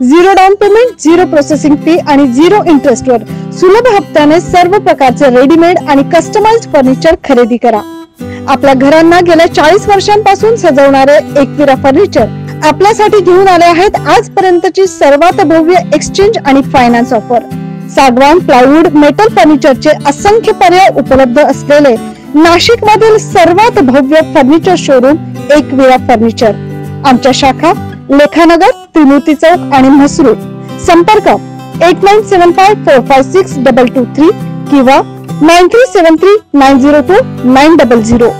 Zero down payment, zero processing fee आणि zero interest वर सुलभ हप्त्याने सर्व प्रकारचे रेडीमेड आणि कस्टमाइज्ड फर्निचर खरेदी करा। आपल्या घरांना गेल्या 40 वर्षांपासून सजवणारे एकविरा फर्निचर आपल्यासाठी घेऊन आले आहेत आजपर्यंतची सर्वात भव्य एक्सचेंज आणि फायनान्स ऑफर। सागवान, प्लायवूड, मेटल फर्निचरचे असंख्य पर्याय उपलब्ध असलेले नाशिक मधील सर्वात भव्य फर्निचर शोरूम एकविरा फर्निचर। आमच्या शाखा लेखानगर, त्रिमूर्ती चौक आणि म्हसरूळ। संपर्क 8975456223 किंवा 9373902900।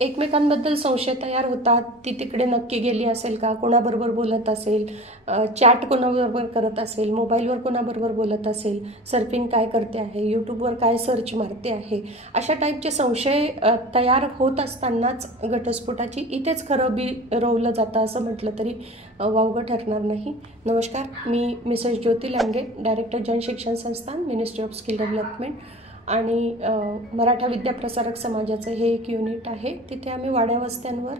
एकमेकांबद्दल संशय तयार होतात, ती तिकडे नक्की गेली असेल का, कोणाबरोबर बोलत असेल, चॅट कोणाबरोबर करत असेल, मोबाईलवर कोणाबरोबर बोलत असेल, सर्फिंग काय करते आहे, यूट्यूबवर काय सर्च मारते आहे, अशा टाईपचे संशय तयार होत असतानाच घटस्फोटाची इथेच खरं बी रोवलं जातं असं म्हटलं तरी वावगं ठरणार नाही। नमस्कार, मी मिसेस ज्योती लांडगे, डायरेक्टर जनशिक्षण संस्थान, मिनिस्ट्री ऑफ स्किल डेव्हलपमेंट आणि मराठा विद्याप्रसारक समाजाचं हे एक युनिट आहे। तिथे आम्ही वाड्या वस्त्यांवर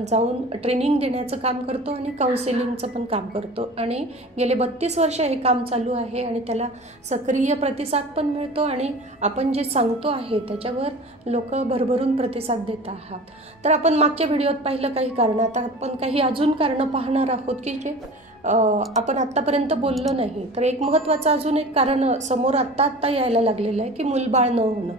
जाऊन ट्रेनिंग देण्याचं काम करतो आणि काउन्सिलिंगचं पण काम करतो आणि गेले 32 वर्ष हे काम चालू आहे आणि त्याला सक्रिय प्रतिसाद पण मिळतो आणि आपण जे सांगतो आहे त्याच्यावर लोक भरभरून प्रतिसाद देत आहात। तर आपण मागच्या व्हिडिओत पाहिलं काही कारण, आता आपण काही अजून कारणं पाहणार आहोत की जे आपण आत्तापर्यंत बोललो नाही। तर एक महत्त्वाचं अजून एक कारण समोर आत्ता यायला लागलेलं आहे की मूलबाळ न होणं।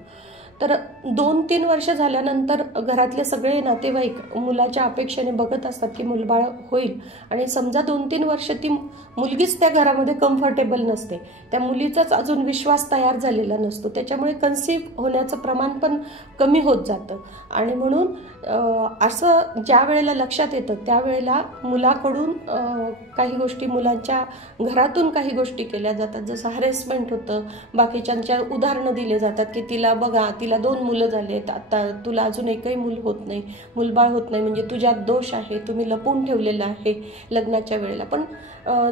तर 2-3 वर्ष झाल्यानंतर घरातले सगळे नातेवाईक मुलाच्या अपेक्षेने बघत असतात की मूलबाळ होईल आणि समजा 2-3 वर्ष ती मुलगीच त्या घरामध्ये कम्फर्टेबल नसते, त्या मुलीचाच अजून विश्वास तयार झालेला नसतो, त्याच्यामुळे कन्सीव्ह होण्याचं प्रमाण पण कमी होत जातं आणि म्हणून असं ज्या वेळेला लक्षात येतं त्यावेळेला मुलाकडून काही गोष्टी, मुलांच्या घरातून काही गोष्टी केल्या जातात, जसं हॅरेसमेंट होतं, बाकीच्यांच्या उदाहरणं दिले जातात की तिला बघा, तिला 2 मुलं झालेत, आता तुला अजून एकही मूल होत नाही, मूलबाळ होत नाही म्हणजे तुझ्यात दोष आहे, तुम्ही लपवून ठेवलेला आहे लग्नाच्या वेळेला। पण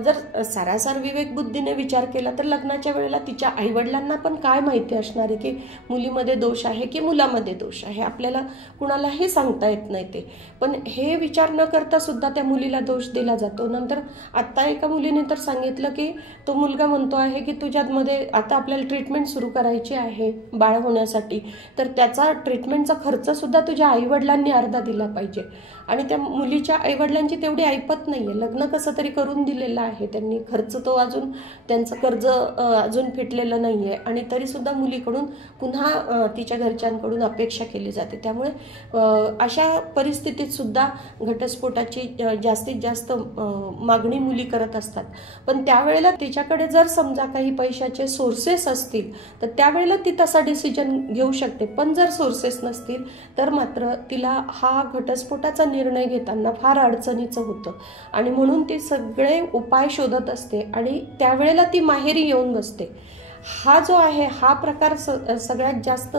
जर सारासार विवेक बुद्धीने विचार केला तर लग्नाच्या वेळेला तिच्या आईवडिलांना पण काय माहिती असणार आहे की मुलीमध्ये दोष आहे की मुलामध्ये दोष आहे, आपल्याला कुणालाही सांगता येत नाही ते। पण हे विचार न करता सुद्धा त्या मुलीला दोष दिला जातो। नंतर आत्ता एका मुलीने तर सांगितलं की तो मुलगा म्हणतो आहे की तुझ्यामध्ये आता आपल्याला ट्रीटमेंट सुरू करायची आहे बाळ होण्यासाठी, तर त्याचा ट्रीटमेंटचा खर्च सुद्धा तुझ्या आईवडिलांनी अर्धा दिला पाहिजे आणि त्या मुलीच्या आईवडिलांची तेवढी ऐपत नाहीये, लग्न कसं तरी करून दिलेलं आहे त्यांनी, खर्च तो अजून, त्यांचं कर्ज अजून फिटलेलं नाहीये आणि तरी सुद्धा मुलीकडून पुन्हा तिच्या घरच्यांकडून अपेक्षा केली जाते। त्यामुळे अशा परिस्थितीत सुद्धा घटस्फोटाची जास्तीत जास्त मागणी मुली करत असतात। पण त्यावेळेला तिच्याकडे जर समजा काही पैशाचे सोर्सेस असतील तर त्यावेळेला ती तसा डिसिजन घेऊ शकते, पण जर सोर्सेस नसतील तर मात्र तिला हा घटस्फोटाचा निर्णय घेताना फार अडचणीचं होतं आणि म्हणून ती सगळे उपाय शोधत असते आणि त्यावेळेला ती माहेरी येऊन बसते। हा जो आहे हा प्रकार सगळ्यात जास्त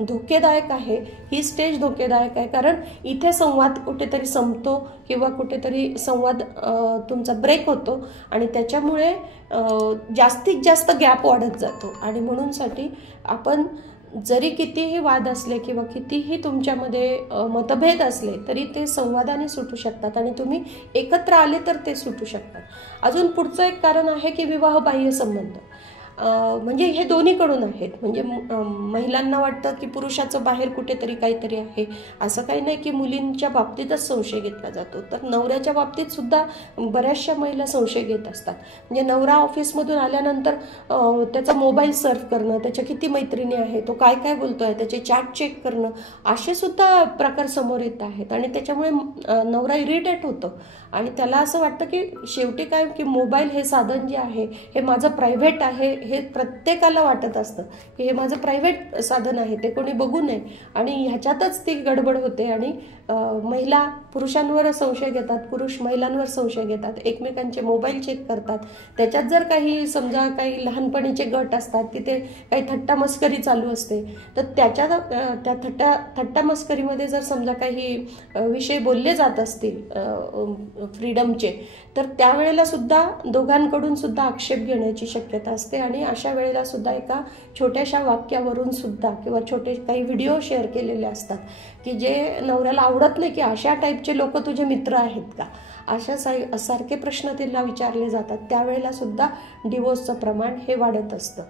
धोकेदायक आहे, ही स्टेज धोकेदायक आहे, कारण इथे संवाद कुठेतरी संपतो किंवा कुठेतरी संवाद तुमचा ब्रेक होतो आणि त्याच्यामुळे जास्तीत जास्त गॅप वाढत जातो आणि म्हणूनसाठी आपण जरी कितीही वाद असले किंवा कितीही तुमच्यामध्ये मतभेद असले तरी ते संवादाने सुटू शकतात आणि तुम्ही एकत्र आले तर ते सुटू शकतात। अजून पुढचं एक कारण आहे की विवाहबाह्य संबंध, म्हणजे हे दोन्हीकडून आहेत, म्हणजे महिलांना वाटतं की पुरुषाचं बाहेर कुठेतरी काहीतरी आहे, असं काही नाही की मुलींच्या बाबतीतच संशय घेतला जातो, तर नवऱ्याच्या बाबतीत सुद्धा बऱ्याचशा महिला संशय घेत असतात। म्हणजे नवरा ऑफिसमधून आल्यानंतर त्याचा मोबाईल सर्फ करणं, त्याच्या किती मैत्रिणी आहे, तो काय काय बोलतोय, त्याचे चॅट चेक करणं, असे सुद्धा प्रकार समोर येत आहेत आणि त्याच्यामुळे नवरा इरिटेट होतो आणि त्याला असं वाटतं की शेवटी काय की मोबाईल हे साधन जे आहे हे माझं प्रायव्हेट आहे, हे प्रत्येकाला वाटत असतं की हे माझं प्रायव्हेट साधन आहे, ते कोणी बघू नये आणि ह्याच्यातच ती गडबड होते आणि महिला पुरुषांवर संशय घेतात, पुरुष महिलांवर संशय घेतात, एकमेकांचे मोबाईल चेक करतात, त्याच्यात जर काही समजा काही लहानपणीचे गट असतात, तिथे काही थट्टा मस्करी चालू असते, तर त्या थट्टा मस्करीमध्ये जर समजा काही विषय बोलले जात असतील फ्रीडमचे, तर त्यावेळेला सुद्धा दोघांकडून सुद्धा आक्षेप घेण्याची शक्यता असते आणि अशा वेळेला सुद्धा एका छोट्याशा वाक्यावरून सुद्धा किंवा छोटे काही व्हिडिओ शेअर केलेले असतात की जे नवऱ्याला आवडत नाही की अशा टाईपचे लोक तुझे मित्र आहेत का, अशा सारखे प्रश्न तिला विचारले जातात, त्यावेळेला सुद्धा डिवोर्सचं प्रमाण हे वाढत असतं.